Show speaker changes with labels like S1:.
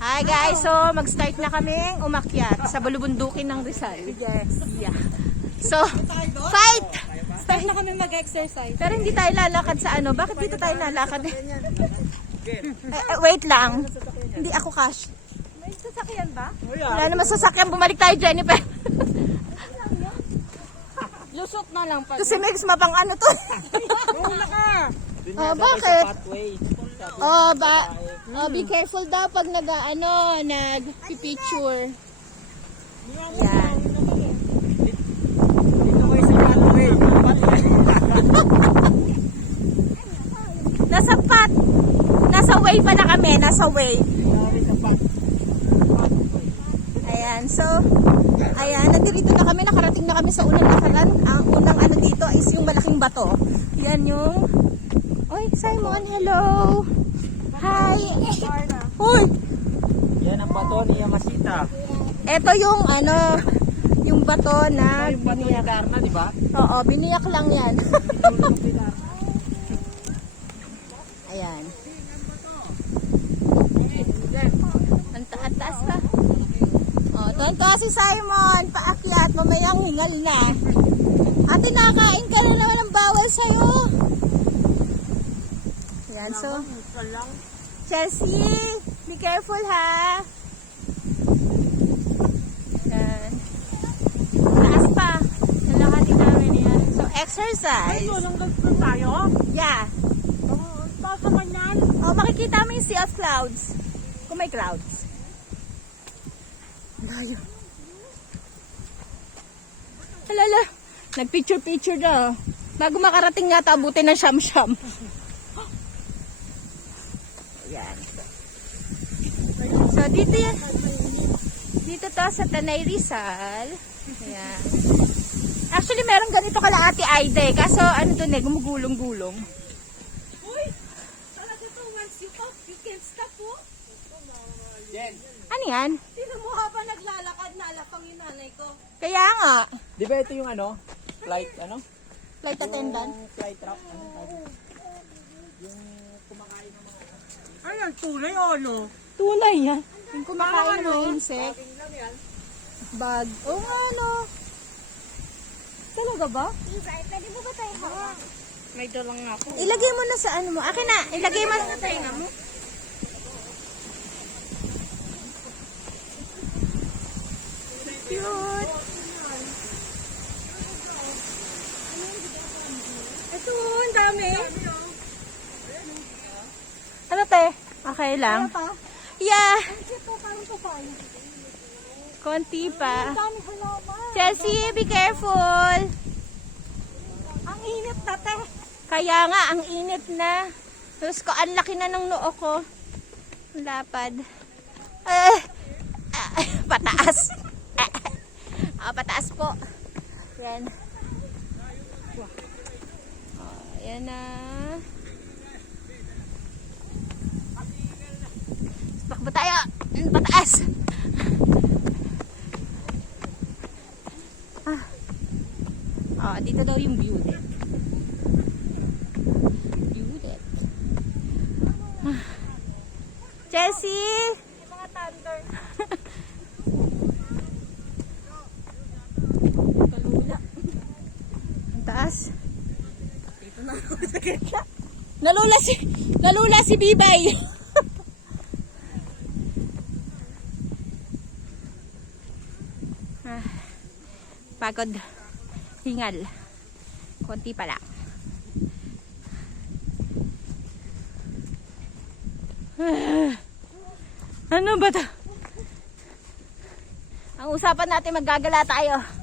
S1: Hi guys, so mag-start na kaming umakyat sa bulubundukin ng Rizal.
S2: Yes.
S1: Yeah. So, fight!
S2: Start na kami mag-exercise.
S1: Pero hindi tayo lalakad sa ano. Bakit dito tayo lalakad? Wait lang. Hindi ako cash.
S2: May sasakyan ba?
S1: Wala naman sasakyan. Bumalik tayo, Jennifer.
S2: Lusot na lang pag...
S1: Kasi Megs, mapang ano to.
S2: Wala ka!
S1: Oh, bakit? Be careful daw pag nag-picture. Yan.
S3: Dito kayo sa pathway.
S1: Nasa way pa na kami. Nasa way. Ayan. So, ayan. Nandito na kami. Nakarating na kami sa unang lakaran. Ang unang ano dito is yung malaking bato. Yan yung... Oy, Simon. Hello. Hi. Uy.
S3: Yan ang bato ni Yamashita.
S1: Ito yung ano, yung bato na
S3: Yung bato ni Darna, di ba?
S1: Oo, biniyak lang yan. Ayan. Ang taas pa. Oh, tonto si Simon. Paakyat, mamayang hingal na. Ate, nakain ka na naman ng bawal sa'yo. Ayan, so. Chelsea, be careful ha. Ayan. Taas pa. Nalakatin namin yan. So, exercise.
S2: Nanggal tayo?
S1: Yeah.
S2: Taas naman yan.
S1: Oh, makikita mo yung sea of clouds. Kung may clouds. Layo. Alala. Nag-picture na. Bago makarating nga, abutin ng siyam-siyam. Ayan. So, dito yan. Dito to sa Tanay Rizal. Ayan. Actually, meron ganito kala Ate Aida eh. Kaso, ano dun eh, gumugulong-gulong.
S2: Uy! Talaga to, once you up, you can't stop po.
S3: Jen,
S1: Ano yan?
S2: Sino mo habang naglalakad na alapang yung nanay ko?
S1: Kaya nga.
S3: di ba ito yung ano? Flight, ano?
S1: Flight attendant.
S3: Yung flight trap, ano? Yung kumakain ng mga...
S2: Ay, ang tulay ano?
S1: Tunay yan. Yung kumakain ng mga insect.
S3: Aking lang yan.
S1: Bag. Oo nga, no. Talaga ba?
S2: Pwede mo ba tayo hawak? May dalang ako.
S1: Ilagay mo na sa ano mo. Akin na. Ilagay mo na.
S2: Tayo mo?
S1: Cute.
S2: Ito, ang dami.
S1: Ano te? Okay lang. Yeah.
S2: Ito, parang papaya.
S1: Konti pa.
S2: Ang dami halaman.
S1: Chelsea, be careful.
S2: Ang init na te.
S1: Kaya nga, ang init na. Tapos ko, ang laki na ng noo ko. Ang lapad. Pataas. Pataas po. Yan. Yan na. Takbo tayo. Pataas. Dito daw yung view deck. View deck. Chelsea!
S2: Yung mga thunder.
S1: Kalula. Ang taas.
S2: Dito na ako sa gitna.
S1: Nalula si Bibay. Pagod. Hingal. Konti pa lang. Ano ba to? Ang usapan natin, maggagala tayo.